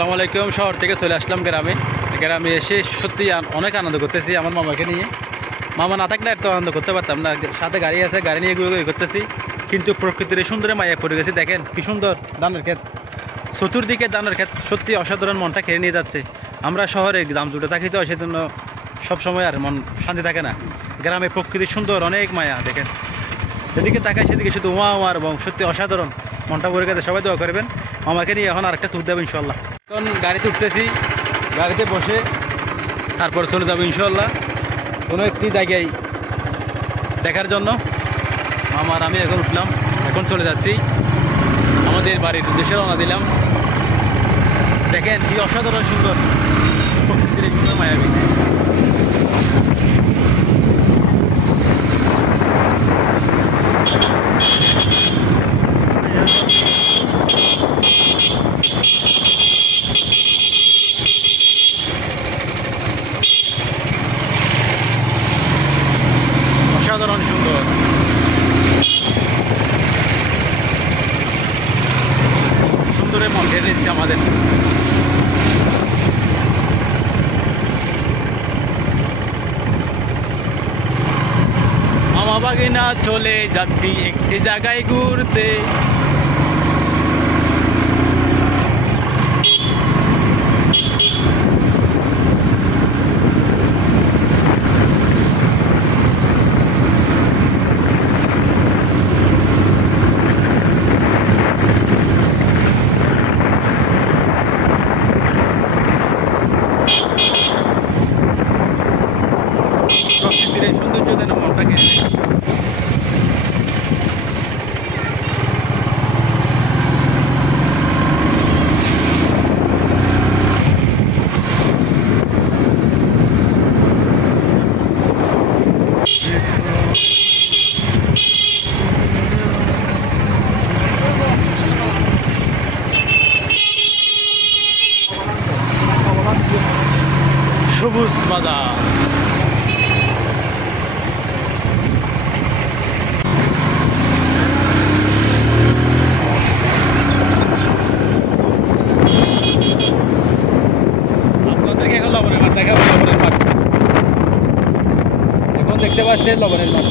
আসসালামু আলাইকুম। শহর থেকে চলে আসলাম গ্রামে। গ্রামে এসে সত্যি অনেক আনন্দ করতেছি আমার মামাকে নিয়ে। মামা না থাকলে এত আনন্দ করতে পারতাম না। সাথে গাড়ি আছে, গাড়ি নিয়ে ঘুরে করতেছি, কিন্তু প্রকৃতির সুন্দরে মায়া পড়ে গেছে। দেখেন কি সুন্দর ধানের ক্ষেত, চতুর্দিকে ধানের ক্ষেত, সত্যি অসাধারণ, মনটা কেড়ে নিয়ে যাচ্ছে। আমরা শহরে দাম জুটে থাকি তো, সেজন্য সবসময় আর মন শান্তি থাকে না। গ্রামে প্রকৃতির সুন্দর অনেক মায়া। দেখেন যেদিকে তাকায় সেদিকে শুধু উমা উমার, এবং সত্যি অসাধারণ, মনটা ভরে গেছে। সবাই দোয়া করবেন আমাকে নিয়ে। এখন আরেকটা ট্যুর দেবো ইনশাল্লাহ। এখন গাড়িতে উঠতেছি, গাড়িতে বসে তারপর চলে যাবো ইনশাল্লাহ কোনো একটি জায়গায় দেখার জন্য। আমার আমি এখন উঠলাম, এখন চলে যাচ্ছি আমাদের বাড়ির উদ্দেশ্যে রওনা দিলাম। দেখেন কি অসাধারণ সুন্দর প্রকৃতির এই সুন্দর মায়াবী। অসাধারণ সুন্দর, সুন্দরে মন ঘেরে নিচ্ছে আমাদের। মামা বাগিনা চলে যাচ্ছি একটি জায়গায় ঘুরতে। প্রকৃতির এই সৌন্দর্য যেন মনটাকে সবুজ বাজার। আপনাদেরকে এখন লবণের মাঠ দেখাবো, লবণের মাঠ। এখন দেখতে পাচ্ছেন লবণের মাঠ।